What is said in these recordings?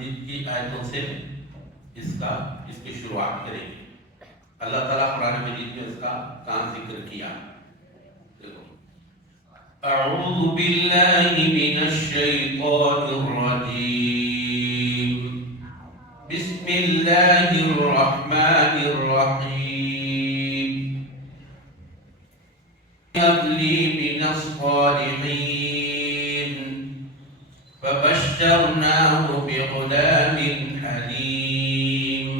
مجید کی آیتوں سے اس کی شروعات کریں گے۔ اللہ تعالیٰ قرآن مجید میں اس کا کام ذکر کیا۔ اعوذ باللہ من الشیطان الرجیم، بسم اللہ الرحمن الرحیم، ابلی من الصالحین فبشرناه بغلام حلیم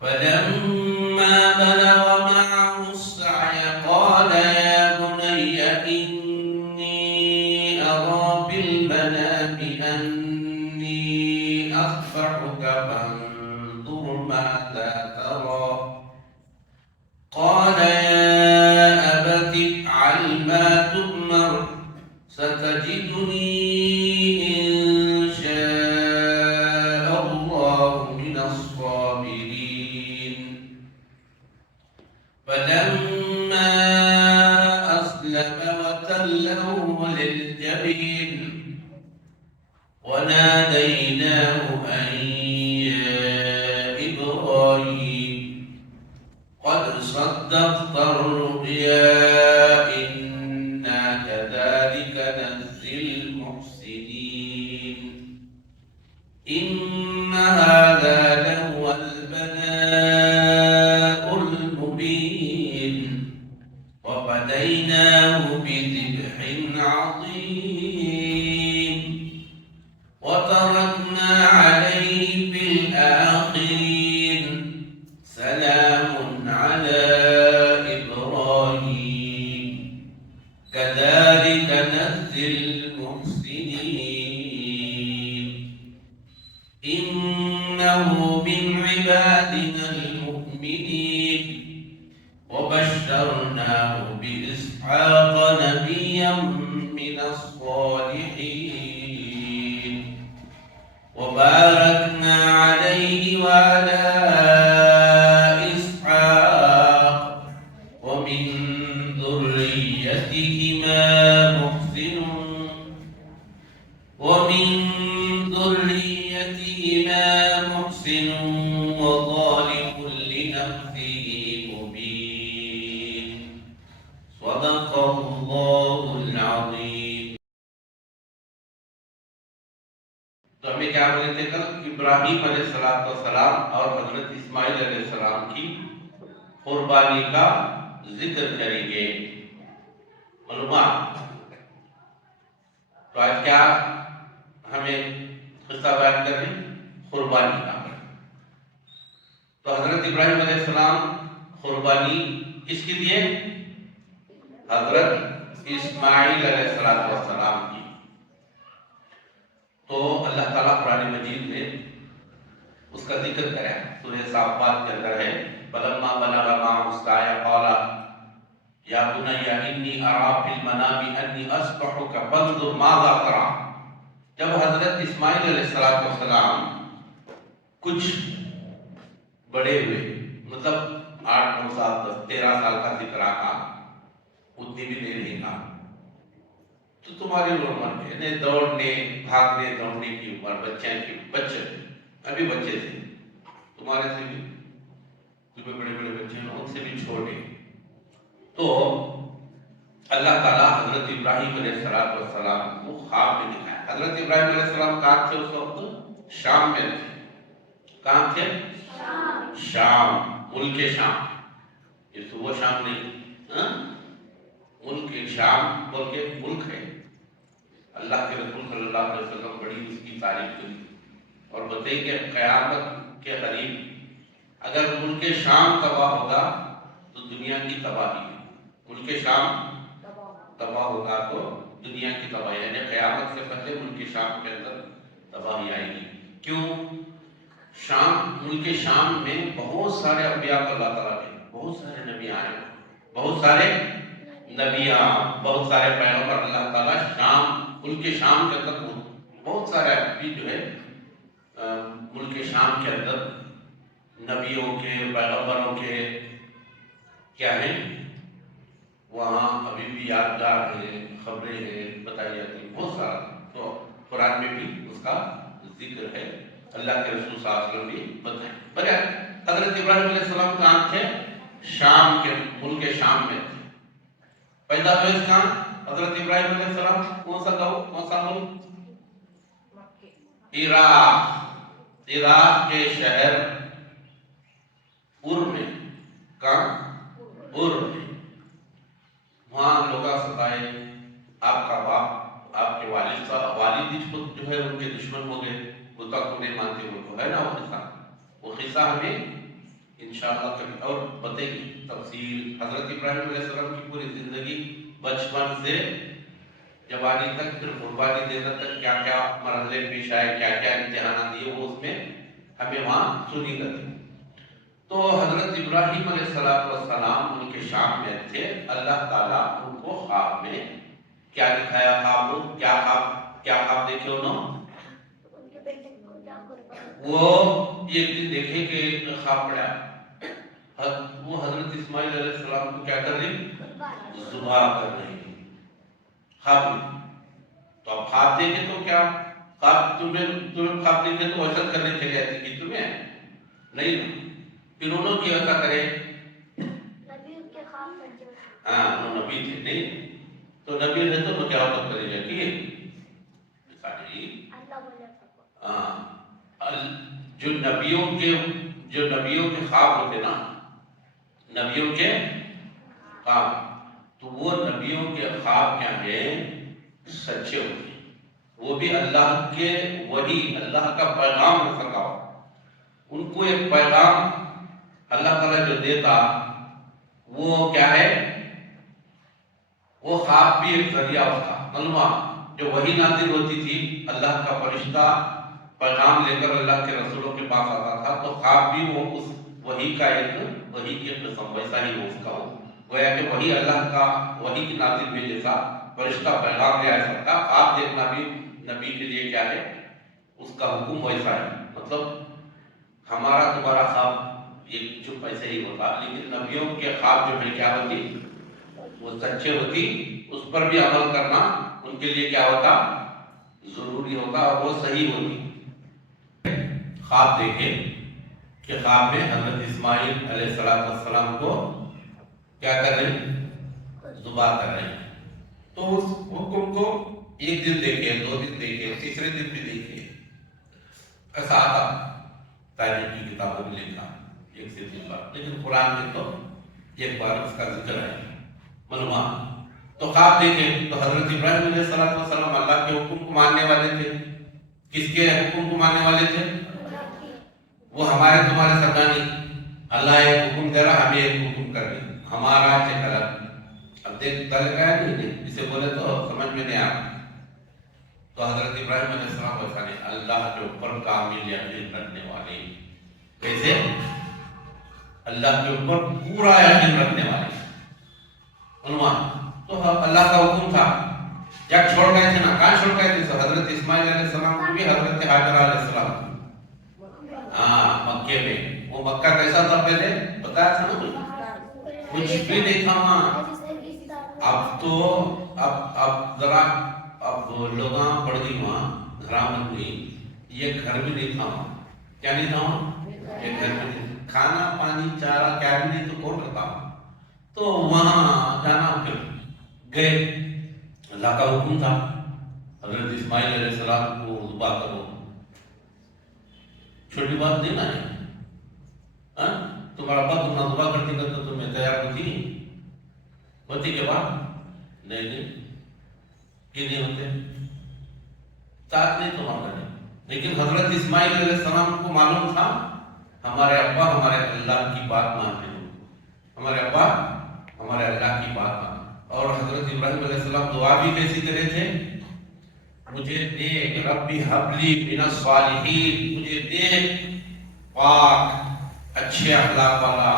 فلما بلغ معه السعي قال يا بني إني أرى في المنام أني أذبحك فانظر ماذا ترى قال يا أبت افعل ما تؤمر ستجدني إن شاء الله من الصابرين فلما أسلم وتله للجبين وناديناه أن يا إبراهيم قد صدقت الرؤيا إنا كذلك نجزي المحسنين إن هذا لهو البلاء المبين وفديناه بذبح عظيم وتركنا عليه في الآخرين سلام على إبراهيم كذلك نجزي المحسنين إنه من عبادنا المؤمنين وبشرناه بإسحاق نبيا من الصالحين وباركنا عليه وعلى إسحاق ومن ذريتهما محسن وظالم لنفسه مبين صدق الله العظيم۔ تو ہمیں کیا بولے تھے کل؟ ابراہیم علیہ السلام اور حضرت اسماعیل علیہ السلام کی قربانی کا ذکر کریں گے۔ معلومات تو آج کیا ہمیں قصہ بیان کریں؟ قربانی کا۔ تو حضرت ابراہیم علیہ السلام قربانی کس کی دیے؟ حضرت اسماعیل علیہ السلام کی۔ تو اللہ تعالیٰ قرآن مجید میں اس کا ذکر کرے، سورہ صافات کے اندر ہے فلما بلغ معه السعي قال یا بني انی ارى في المنام انی اذبحك فانظر ماذا ترى۔ جب حضرت اسماعیل علیہ السلام کچھ بڑے ہوئے، مطلب 8 9 سال 10 13 سال کا ذکر آقا، اتنی بھی نہیں تھا، تو تمہاری عمر کے دوڑنے بھاگنے دوڑنے کی عمر، بچے ابھی بچے تھے تمہارے سے بھی، تمہیں بڑے بڑے بچے ہیں ان سے بھی چھوٹے۔ تو اللہ تعالیٰ حضرت ابراہیم علیہ السلام کو خواب میں دکھایا۔ حضرت ابراہیم علیہ السلام کہاں تھے اس وقت؟ شام میں تھے۔ کہاں تھے؟ شام، ملک شام، یہ صبح شام نہیں، ملک شام بول کے ملک ہے۔ اللہ کے رسول صلی اللہ علیہ وسلم بڑی اس کی تعریف کی اور بتائی کہ قیامت کے قریب اگر ملک شام تباہ ہوگا تو دنیا کی تباہی ہے۔ ملک شام تباہ ہوگا تو دنیا کی تباہی، یعنی قیامت سے پہلے ملک شام کے اندر تباہی آئے گی۔ کیوں؟ شام، ملک شام میں بہت سارے انبیاء کو اللہ تعالیٰ نے، بہت سارے نبی آئے، بہت سارے نبیاں، بہت سارے پیغمبر اللہ تعالیٰ شام، ملک شام کے اندر بہت سارے نبی جو ہے ملک شام کے اندر نبیوں کے پیغمبروں کے کیا ہیں وہاں ابھی بھی یادگار ہیں، خبریں ہیں، بتائی جاتی ہیں بہت سارا۔ تو قرآن میں بھی اس کا ذکر ہے، اللہ کے رسول صلی اللہ علیہ وسلم بھی بتائیں۔ بغیر حضرت ابراہیم علیہ السلام کہاں تھے؟ شام کے ملک شام میں تھے۔ پیدا ہوئے کہاں حضرت ابراہیم علیہ السلام؟ کون سا گاؤں، کون سا ملک؟ عراق کے شہر ار میں، کہاں؟ ار میں۔ وہاں لوگ ستائے، آپ کا باپ، آپ کے والد صاحب، والد جو ہے ان کے دشمن ہو گئے، وہ تک کو نہیں مانتے، وہ تو ہے نا وہ قصہ ہمیں انشاءاللہ کبھی اور بتائیں گے تفصیل۔ حضرت ابراہیم علیہ السلام کی پوری زندگی بچپن سے جوانی تک، پھر قربانی دینے تک کیا کیا مرحلے پیش آئے، کیا کیا امتحانات دیے، وہ اس میں ہمیں وہاں سنی کرتے۔ تو حضرت ابراہیم علیہ السلام ان کے شام میں تھے، اللہ تعالیٰ ان کو خواب میں کیا دکھایا؟ خواب کیا خواب دیکھے انہوں؟ وہ ایک دن دیکھے کہ ایک خواب پڑا، وہ حضرت اسماعیل علیہ السلام کو کیا کر رہی؟ ذبح کر رہی خواب میں۔ تو اب خواب دیکھے تو کیا خواب تمہیں خواب دیکھے تو وحشت کرنے چلے جاتی کہ تمہیں نہیں، پھر انہوں کی ایسا کرے، ہاں انہوں نبی تھے نہیں، تو نبی رہے تو کیا ہوتا کرے جاتی ہے جو نبیوں کے خواب ہوتے نا، نبیوں کے خواب، تو وہ نبیوں کے خواب کیا ہیں؟ سچے ہوتے ہیں، وہ بھی اللہ کے وحی، اللہ کا پیغام رکھا ہوا، ان کو ایک پیغام اللہ تعالیٰ جو دیتا وہ کیا ہے؟ وہ خواب بھی ایک ذریعہ ہوتا، علماء جو وحی نازل ہوتی تھی، اللہ کا فرشتہ پیغام لے کر اللہ کے رسولوں کے پاس آتا تھا، تو خواب بھی وہ اس وحی کا ایک وحی کی قسم ویسا ہی وہ اس کا ہو گویا کہ وحی اللہ کا وحی کی نازل میں جیسا فرشتہ پیغام لے آ سکتا، خواب دیکھنا بھی نبی کے لیے کیا ہے؟ اس کا حکم ویسا ہے۔ مطلب ہمارا تمہارا خواب یہ چپ ایسے ہی ہوتا، لیکن نبیوں کے خواب جو ہے کیا ہوتی؟ وہ سچے ہوتی، اس پر بھی عمل کرنا ان کے لیے کیا ہوتا؟ ضروری ہوتا، اور وہ صحیح ہوتی۔ خواب دیکھے کہ خواب میں حضرت اسماعیل علیہ السلام کو کیا کر رہے ہیں؟ ذبح کر رہے ہیں۔ تو اس حکم کو ایک دن دیکھے، 2 دن دیکھے، تیسرے دن بھی دیکھے، ایسا آتا تاریخ کی کتابوں میں لکھا 1 سے 3 بار، لیکن قرآن میں تو ایک بار اس کا ذکر ہے معلومات۔ تو خواب دیکھے تو حضرت ابراہیم علیہ السلام اللہ کے حکم کو ماننے والے تھے۔ کس کے حکم کو ماننے والے تھے؟ وہ ہمارے تمہارے سردانی، اللہ ایک حکم دے رہا، ہمیں ایک حکم کر دیں، ہمارا چکر اب دیکھ تل گیا نہیں، اسے بولے تو سمجھ میں نہیں آتا۔ تو حضرت ابراہیم علیہ السلام ویسا نہیں، اللہ کے اوپر کامل یقین رکھنے والے، کیسے؟ اللہ کے اوپر پورا یقین رکھنے والے عنوان۔ تو اللہ کا حکم تھا، جب چھوڑ گئے تھے نا، کہاں چھوڑ گئے تھے؟ حضرت اسماعیل علیہ السلام کو بھی حضرت حاجرہ علیہ السلام مکے میں۔ وہ مکہ کیسا تھا پہلے بتایا تھا نا، کچھ بھی نہیں تھا وہاں۔ اب تو اب ذرا اب لوگاں پڑ گئی وہاں، گھراں بن گئی، یہ گھر بھی نہیں تھا وہاں۔ کیا نہیں تھا وہاں؟ ایک گھر بھی نہیں، کھانا پانی چارہ کیا بھی نہیں، تو کون کرتا وہاں؟ تو وہاں جانا پھر گئے، اللہ کا حکم تھا حضرت اسماعیل علیہ السلام کو ذبح کرو، چھوٹی بات نہیں نا ہے۔ تمہارا ابا تمہیں ذبح کر دے گا تو تمہیں تیار ہوتی کے بعد نہیں کہ نہیں ہوتے، ساتھ نہیں تمہارا نہیں۔ لیکن حضرت اسماعیل علیہ السلام کو معلوم تھا ہمارے ابا ہمارے اللہ کی بات مانتے ہیں، ہمارے ابا ہمارے اللہ کی بات مانتے۔ اور حضرت ابراہیم علیہ السلام دعا بھی کیسی کرے تھے؟ مجھے دے ربی حبلی من الصالحین، مجھے دے پاک اچھے اخلاق والا،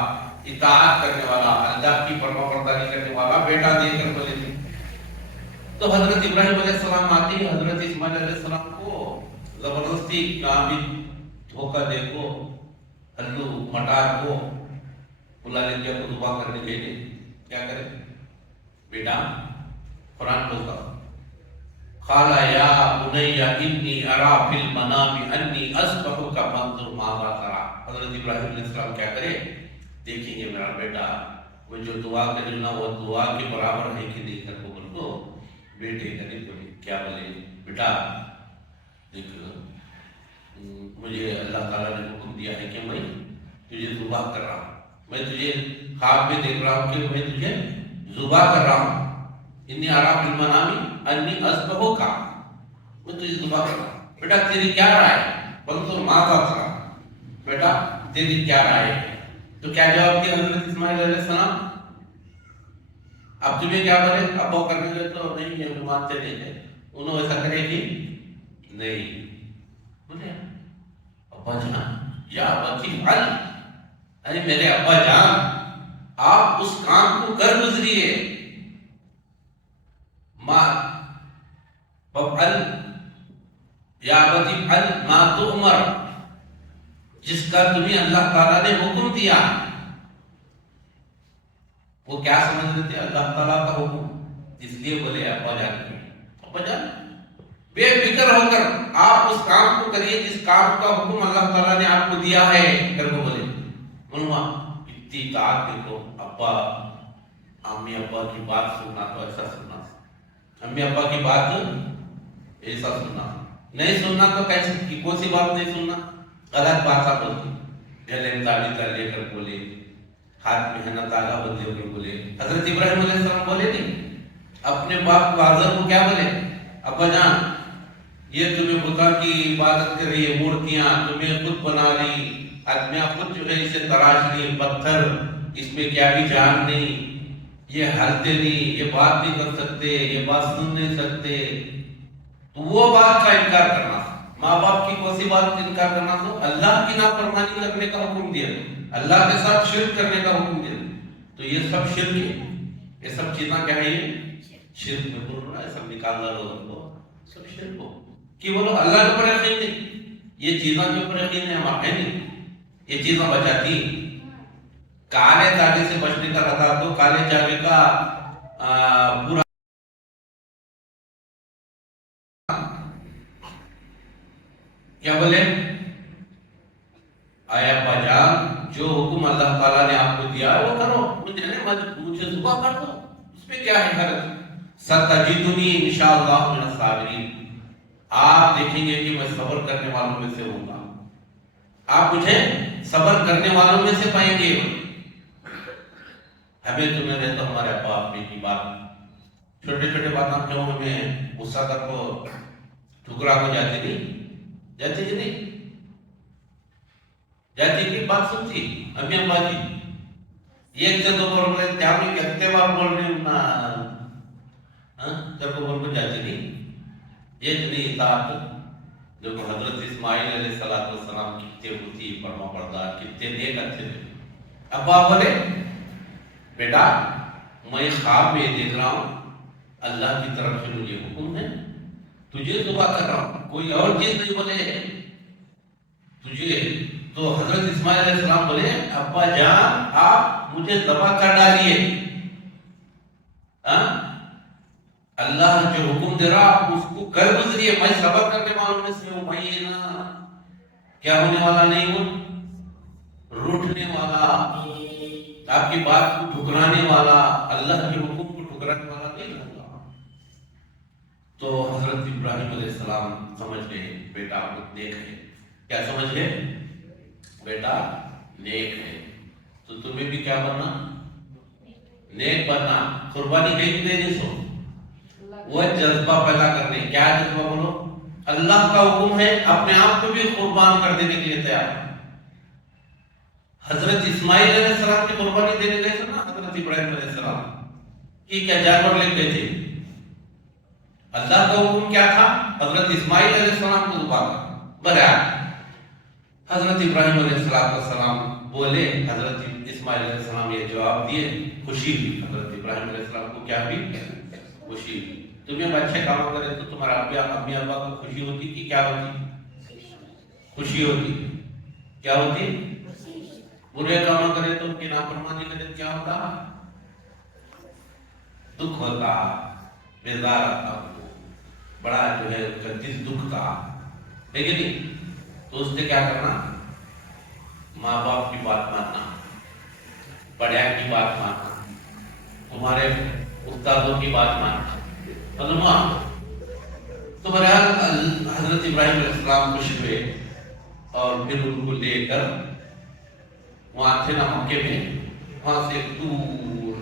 اطاعت کرنے والا، اللہ کی فرمانبرداری کرنے والا بیٹا دے کر بولے تھے۔ تو حضرت ابراہیم علیہ السلام آتے ہی حضرت اسماعیل علیہ السلام کو زبردستی کامل دھوکہ دے کو، ہلو مٹار کو بلا لیں گے، کو ذبح کرنے کے لیے کیا کرے؟ بیٹا قرآن بولتا قال یا بنی انی ارا فی المنام انی اذبحک فانظر ماذا ترى. حضرت ابراہیم علیہ السلام کیا کرے؟ دیکھیں گے میرا بیٹا وہ جو دعا کرے نا وہ دعا کے برابر ہے کہ نہیں کر کو بول کو بیٹے کرے بولے کیا بولے بیٹا دیکھ مجھے اللہ تعالیٰ نے حکم دیا ہے کہ میں تجھے ذبح کر رہا ہوں. میں تجھے خواب میں دیکھ رہا ہوں کہ میں تجھے ذبح کر رہا ہوں. انی ارا فی المنام انی اذبحک, میں تجھے ذبح کر رہا ہوں. بیٹا تیری کیا رائے ہے؟ فانظر ماذا ترى. بیٹا تیری کیا رائے ہے؟ تو کیا جواب دیا حضرت اسماعیل علیہ السلام؟ اب تمہیں کیا بولے؟ ابا کرنے گئے تو نہیں یہ مانتے نہیں ہے. انہوں ایسا کرے گی نہیں. بولے ابا جان یا ابتی فعل, ارے میرے ابا جان آپ اس کام کو کر گزریے. ما فعل یا ابتی فعل ما تؤمر, جس کا تمہیں اللہ تعالیٰ نے حکم دیا. وہ کیا سمجھ رہے تھے؟ اللہ تعالیٰ کا حکم, اس لیے بولے ابا جان. ابا جان بے فکر ہو کر آپ اس کام کو کریے جس کام کا حکم اللہ تعالیٰ نے آپ کو دیا ہے. کر کو بولے منوا اتنی اطاعت دیکھو. ابا امی ابا کی بات سننا تو ایسا سننا, امی ابا کی بات ایسا سننا, نہیں سننا تو کیسے کون سی بات نہیں سننا؟ غلط بات آپ بولتے, گلے میں تالی لے کر بولے, ہاتھ میں ہے نا تالا بدلے کر بولے. حضرت ابراہیم علیہ السلام بولے نہیں, اپنے باپ کو آزر کو کیا بولے؟ ابا جان یہ تمہیں بتا کی عبادت کر رہی ہے, مورتیاں تمہیں خود بنا لی, آدمیاں خود جو ہے اسے تراش لی, پتھر اس میں کیا بھی جان نہیں, یہ ہلتے نہیں, یہ بات نہیں کر سکتے, یہ بات سن نہیں سکتے. تو وہ بات کا انکار کرنا, ماں باپ کی کوئی بات کا انکار کرنا, تو اللہ کی نافرمانی کرنے کا حکم دیا, اللہ کے ساتھ شرک کرنے کا حکم دیا. تو یہ سب شرک ہے. یہ سب چیزاں کیا ہے؟ یہ شرک میں بول رہا ہے. سب نکالنا لوگوں کو سب شرک ہو کہ بولو اللہ کے اوپر یقین نہیں, یہ چیزاں کے اوپر یقین نہیں ہمارا ہے نہیں. یہ چیزیں بچاتی, کالے جاگے سے بچنے کا رہتا تو کالے جاگے کا پورا کیا بولے آیا ابا جان جو حکم اللہ تعالیٰ نے آپ کو دیا وہ کرو, مجھے ذبح کر دو, اس میں کیا ہے حرج. ستجدنی انشاءاللہ من الصابرین, آپ دیکھیں گے کہ میں صبر کرنے والوں میں سے ہوں گا, آپ مجھے صبر کرنے والوں میں سے پائیں گے. ہمیں تمہیں رہتا ہمارے ابا امی کی بات, چھوٹے چھوٹے باتوں کیوں ہمیں غصہ کر کو ٹھکرا کو جاتی نہیں, جاتی کہ نہیں جاتی کی بات سنتی امی ابا جی. ایک سے دو بول رہے کیا بھی کتنے بار بول رہے ہیں جب کو بول کو جاتی نہیں. یہ اتنی اطاعت دیکھو حضرت اسماعیل علیہ السلام کتنے ہوتی فرما پردار, کتنے نیک اچھے تھے. ابا بولے بیٹا میں خواب میں دیکھ رہا ہوں اللہ کی طرف سے مجھے حکم ہے, تجھے ذبح کر رہا ہوں, کوئی اور چیز نہیں بولے تجھے. تو حضرت اسماعیل علیہ السلام بولے ابا جان آپ مجھے ذبح کر ڈالیے, اللہ جو حکم دے رہا آپ اس کو کر گزریے, میں صبر کرنے والوں میں سے ہوں, میں یہ نا کیا ہونے والا نہیں ہوں, روٹنے والا, آپ کی بات کو ٹھکرانے والا, اللہ کے حکم کو ٹھکرانے والا نہیں ہوگا. تو حضرت ابراہیم علیہ السلام سمجھ گئے بیٹا نیک ہے. کیا سمجھ گئے؟ بیٹا نیک ہے. تو تمہیں بھی کیا بننا؟ نیک بننا. قربانی کہیں دے نہیں سو, وہ جذبہ پیدا کرنے. کیا جذبہ بولو؟ اللہ کا حکم ہے, اپنے آپ کو بھی قربان کر دینے کے لیے تیار. حضرت اسماعیل علیہ السلام کی قربانی دینے گئے تھے نا حضرت ابراہیم علیہ السلام کی, کیا جانور لے گئے تھے؟ اللہ کا حکم کیا تھا؟ حضرت اسماعیل علیہ السلام کو ذبح کرنا. برابر حضرت ابراہیم علیہ السلام بولے, حضرت اسماعیل علیہ السلام یہ جواب دیے, خوشی ہوئی. حضرت ابراہیم علیہ السلام کو کیا ہوئی؟ خوشی ہوئی. تمہیں اچھے کام کرے تو تمہارا امی ابا کو خوشی ہوتی کہ کیا ہوتی؟ خوشی ہوتی. کیا ہوتی؟ برے کام کرے تو ان کی نافرمانی کرے کیا ہوتا؟ دکھ ہوتا, بیزار آتا. بڑا جو ہے اس کا دل دکھتا ہے کہ نہیں، تو اس نے کیا کرنا، ماں باپ کی بات ماننا، بڑے کی بات ماننا، تمہارے استادوں کی بات ماننا، تو بہرحال حضرت ابراہیم علیہ السلام خوش ہوئے اور پھر ان کو لے کر وہاں تھے نا مکے میں، وہاں سے دور،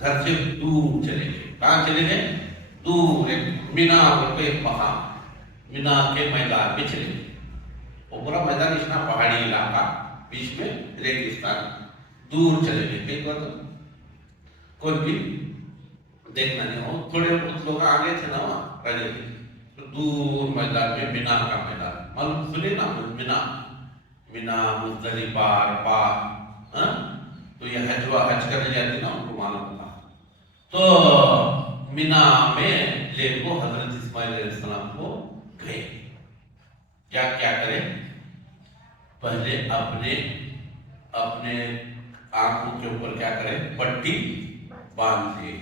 گھر سے دور چلے گئے. کہاں چلے گئے؟ دور، ایک مینا کے وہاں مینا کے میدان میں چلے گئے. وہ پورا میدان اس نا پہاڑی علاقہ، بیچ میں ریگستان، دور چلے گئے. کئی بار تو کوئی بھی دیکھنا نہیں ہو، تھوڑے کچھ لوگ آگے تھے نا وہاں رہے تھے، تو دور میدان میں مینا کا میدان، معلوم سنے نا مینا مزدلفہ عرفہ، تو یہ حج کرنے جاتے نا ان کو معلوم تھا. تو مینا میں لے کو حضرت اسماعیل علیہ السلام کو گئے. کیا کرے، پہلے اپنے آنکھوں کے اوپر کیا کرے، پٹی باندھ دے.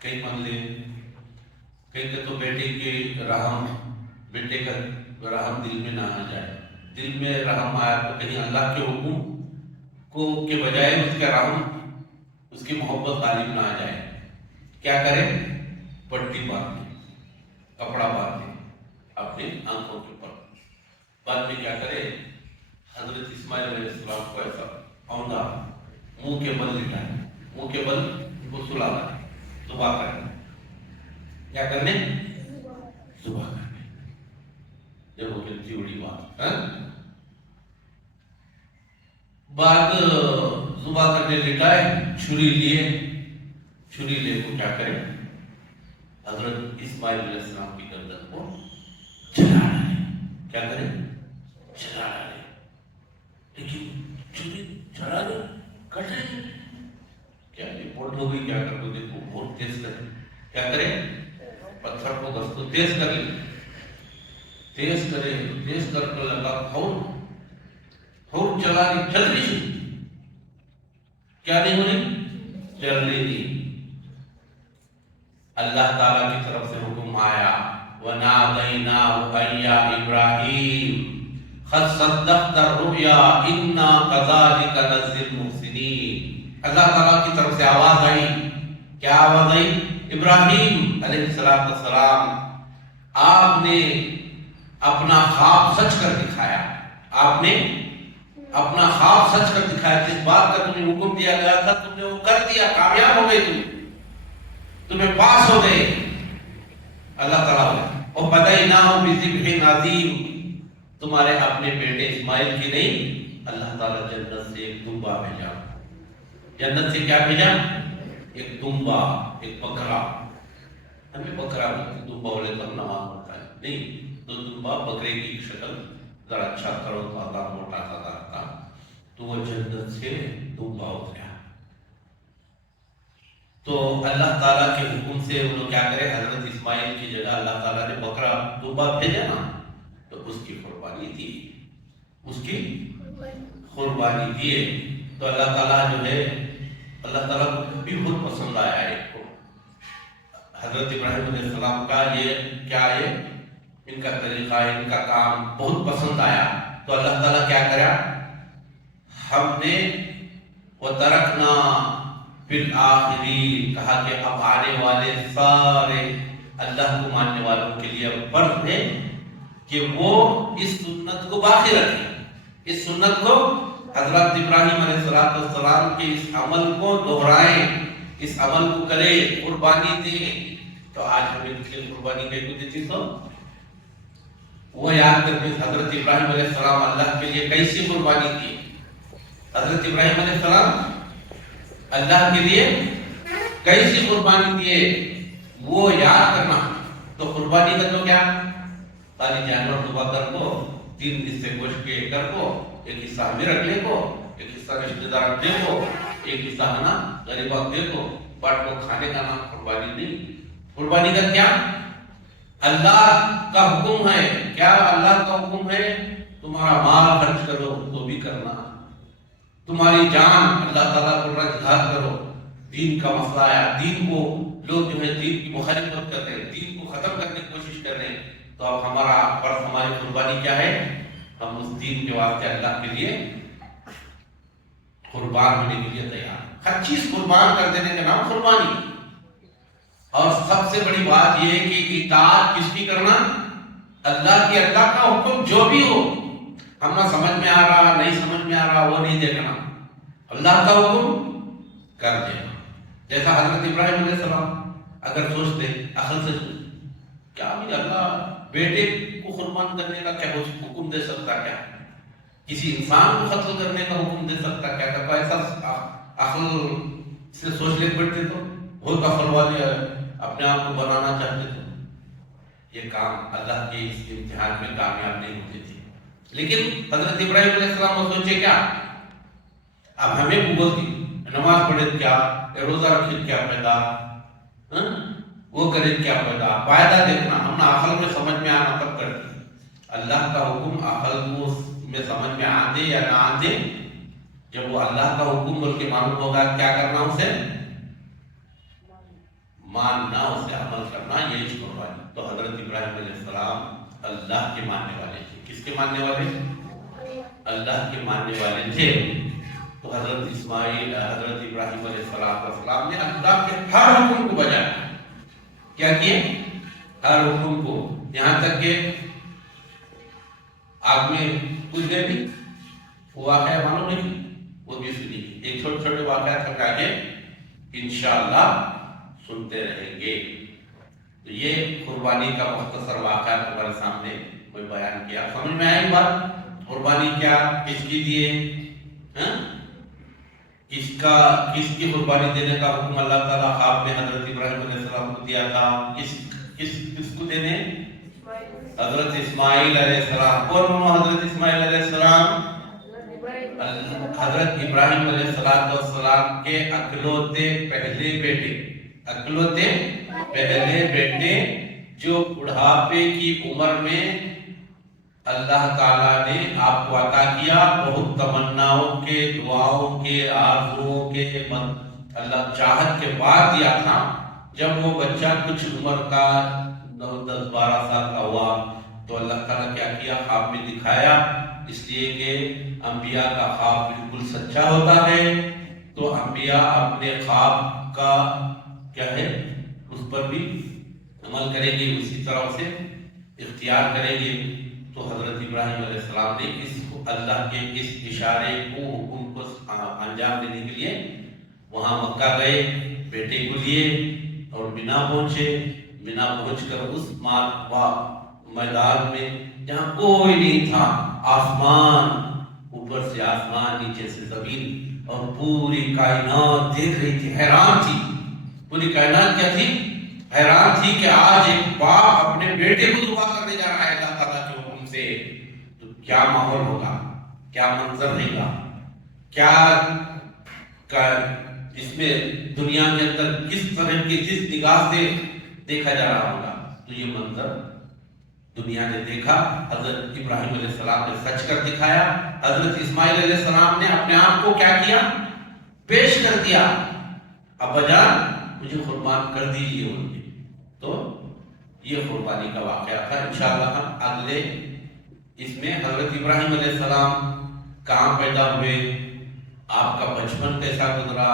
کئی منزل، کہیں کہ تو بیٹے کی رحم، بیٹے کا رحم دل میں نہ آ جائے. دل میں رحم آیا تو کہیں اللہ کے حکم کو کے بجائے اس کا رحم، اس کی محبت غالب نہ آ جائے. کیا کرے، پٹی باندھ دے، کپڑا باندھ دے اپنے آنکھوں کے اوپر. بعد میں کیا کرے، حضرت اسماعیل علیہ السلام کو ایسا اوندا منہ کے بل لٹائے، منہ کے بل کو سلا رہا، صبح کرنے، کیا کرنے، صبح کرنے. دیکھو کتنی بڑی بات. بعد صبح کرنے لٹائے، چھری لے کو کیا کرے، حضرت اسماعیل علیہ السلام کی گردن کو چلا ڈالے. کیا کرے، چلا ڈالے. لیکن چھری چلا دے، کٹ رہی، کیا رپورٹ ہو گئی، کیا کر دو، دیکھو بہت تیز کرے. کیا کرے، پتھر کو بس کو تیز کر لے، تیز کر کے لگا پھور چلا رہی، چل رہی، کیا نہیں ہو رہی، چل رہی تھی. اللہ تعالیٰ کی طرف سے حکم آیا، وَنَادَيْنَاهُ أَن يَا إِبْرَاهِيمُ قَدْ صَدَّقْتَ الرُّؤْيَا إِنَّا كَذَلِكَ نَجْزِي الْمُحْسِنِينَ. اللہ تعالیٰ کی طرف سے آواز آئی. کیا آواز آئی؟ ابراہیم علیہ السلام، آپ نے اپنا خواب سچ کر دکھایا. آپ نے اپنا خواب سچ کر دکھایا. جس بات کا تمہیں حکم دیا گیا تھا تم نے وہ کر دیا، کامیاب ہو گئے، تمہیں پاس ہو گئے. اللہ تعالیٰ اور فدیناہ بذبح عظیم، تمہارے اپنے بیٹے اسماعیل کی نہیں، اللہ تعالیٰ جنت سے ایک دمبا بھیجا. جنت سے کیا بھیجا؟ ایک دمبا، ایک بکرا. ہمیں بکرا دمبا بولے تو ہم نماز پڑھتا ہے نہیں، تو دمبا بکرے کی شکل ذرا اچھا کرو تھا، موٹا تھا، تو وہ جنت سے دمبا اترا. تو اللہ تعالیٰ کے حکم سے وہ لوگ کیا کرے، حضرت اسماعیل کی جگہ اللہ تعالیٰ نے بکرا دمبا بھیجا نا، تو اس کی قربانی دی، اس کی قربانی دیے. تو اللہ تعالیٰ جو ہے، اللہ تعالیٰ کو بھی بہت پسند آیا ہے. حضرت ابراہیم علیہ السلام کا یہ کیا ہے، ان کا طریقہ، ان کا کام بہت پسند آیا. تو اللہ تعالیٰ کیا کرا، ہم نے وَتَرَكْنَا فِي الْآخِرِينَ، کہا کہ اب آنے والے سارے اللہ کو ماننے والوں کے لیے فرض ہے کہ وہ اس سنت کو باقی رکھیں. اس سنت کو، حضرت ابراہیم علیہ السلام کے اس عمل کو دہرائیں، اس عمل کو کرے، قربانی دیں. تو آج ہمیں کسی قربانی کہیں کو دیتی تو وہ یاد کرتے حضرت ابراہیم علیہ السلام اللہ کے لیے کیسی قربانی دی. حضرت ابراہیم علیہ السلام اللہ کے لیے کیسی قربانی دیے، وہ یاد کرنا. تو قربانی کا تو کیا، ساری جانور ذبح کر کو 3 حصے گوشت کے کر کو، ایک حصہ ہمیں رکھ لے کو، ایک حصہ رشتہ دار دے کو، ایک حصہ ہے نا غریبوں دے کو، بٹ کو کھانے کا نام قربانی نہیں. قربانی کا کیا، اللہ کا حکم ہے. کیا اللہ کا حکم ہے، تمہارا مال خرچ کرو تو بھی کرنا، تمہاری جان اللہ تعالیٰ کو جہاد کرو. دین کا مسئلہ آیا، دین کو لوگ جو ہے دین کی مخالفت کرتے ہیں، دین کو کو ختم کرنے کی کوشش کر رہے ہیں، تو اب ہمارا فرض، ہماری قربانی کیا ہے؟ ہم اس دین کے واسطے اللہ کے لیے قربان ہونے کے لیے تیار ہیں۔ ہر چیز قربان کر دینے کا نام قربانی۔ اور سب سے بڑی بات یہ ہے کہ اطاعت کس کی کرنا؟ اللہ کی، اللہ کا حکم جو بھی ہو، ہم نہ سمجھ میں آ رہا، نہیں سمجھ میں آ رہا، وہ نہیں دیکھنا، اللہ کا حکم کر دینا۔ جیسا حضرت ابراہیم علیہ السلام اگر سوچتے، عقل سے سوچتے، کیا بھی اللہ بیٹے کو قربان کرنے کا کیا حکم دے سکتا؟ کیا کسی انسان کو قتل کرنے کا حکم دے سکتا؟ کیا کرتا؟ ایسا عقل سے سوچ لے بیٹھتے تو بہت عقل والے اپنے آپ کو بنانا چاہتے تھے، یہ کام اللہ کے اس امتحان میں کامیاب نہیں ہوتے تھے۔ لیکن حضرت ابراہیم علیہ السلام نے سوچے کیا؟ اب ہمیں گوگل دی، نماز پڑھے کیا، روزہ رکھے کیا پیدا، وہ کرے کیا پیدا، فائدہ دیکھنا، ہم نے عقل میں سمجھ میں آنا تب کرتے۔ اللہ کا حکم عقل میں سمجھ میں آتے یا نہ آتے، جب وہ اللہ کا حکم بول کے معلوم ہوگا کیا کرنا، اسے ماننا، اسے عمل کرنا، یہی قربانی۔ تو حضرت ابراہیم علیہ السلام اللہ کے ماننے والے تھے۔ کس کے ماننے والے؟ اللہ کے ماننے والے تھے۔ تو حضرت اسماعیل، حضرت ابراہیم علیہ السلام نے اللہ کے ہر حکم کو بجایا۔ کیا کیے؟ ہر حکم کو، یہاں تک کہ آگ میں کچھ گئے بھی، وہ واقعہ معلوم نہیں، وہ بھی سنی، ایک چھوٹے چھوٹے واقعات تک آگے انشاءاللہ سنتے رہیں گے۔ تو یہ قربانی کا مختصر واقعہ تمہارے سامنے کوئی بیان کیا۔ سمجھ میں آئی بات؟ قربانی کیا، کس کی دیے، کس کی قربانی دینے کا حکم اللہ تعالیٰ خواب میں حضرت ابراہیم علیہ السلام کو دیا تھا، کس کو دینے؟ حضرت اسماعیل علیہ السلام۔ کون ہو حضرت اسماعیل علیہ السلام؟ حضرت ابراہیم علیہ السلام کے اکلوتے پہلے بیٹے، اکلوتے پہلے بیٹے، جو بڑھاپے کی عمر میں اللہ تعالیٰ نے آپ کو عطا کیا، بہت تمناؤں کے، دعاؤں کے، آرزوؤں کے، اللہ چاہت کے بعد دیا تھا۔ جب وہ بچہ کچھ عمر کا 9-10-12 سال کا ہوا تو اللہ تعالیٰ کیا کیا؟ خواب میں دکھایا، اس لیے کہ انبیاء کا خواب بالکل سچا ہوتا ہے۔ تو انبیاء اپنے خواب کا کیا ہے، اس پر بھی عمل کریں گے، اسی طرح سے اختیار کریں گے۔ تو حضرت ابراہیم علیہ السلام نے اس کو، اللہ کے اس اشارے کو، حکم کو انجام دینے کے لیے وہاں مکہ گئے، بیٹے کو لیے اور مینا پہنچے۔ مینا پہنچ کر اس میدان میں جہاں کوئی نہیں تھا، آسمان، اوپر سے آسمان، نیچے سے زمین، اور پوری کائنات دیکھ رہی تھی، حیران تھی۔ پوری کائنات کیا تھی؟ حیران تھی کہ آج ایک باپ اپنے بیٹے کو دعا کرنے جا رہا ہے اللہ تعالیٰ کے حکم سے، تو کیا ماحول ہوگا، کیا منظر رہے گا، کیا اس میں دنیا کے اندر کس طرح کی، جس نگاہ سے دیکھا جا رہا ہوگا۔ تو یہ منظر دنیا نے دیکھا، حضرت ابراہیم علیہ السلام نے سچ کر دکھایا، حضرت اسماعیل علیہ السلام نے اپنے آپ کو کیا کیا؟ پیش کر دیا، ابا جان مجھے قربان کر دیجیے ان کے۔ تو یہ قربانی کا واقعہ تھا۔ انشاءاللہ ہم اگلے اس میں حضرت ابراہیم علیہ السلام کہاں پیدا ہوئے، آپ کا بچپن کیسا گزرا،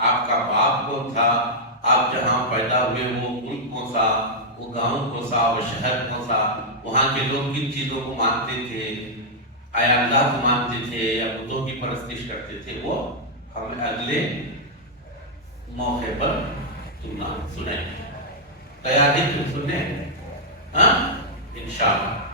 آپ کا باپ کون تھا، آپ جہاں پیدا ہوئے وہ ملک کون سا، وہ گاؤں کون سا، وہ شہر کون سا، وہاں کے لوگ کن چیزوں کو مانتے تھے، آیا اللہ کو مانتے تھے یا بتوں کی پرستش کرتے تھے، وہ ہم اگلے موقع پر سنیں گے۔ تیار ہے تم سننے؟ انشاءاللہ۔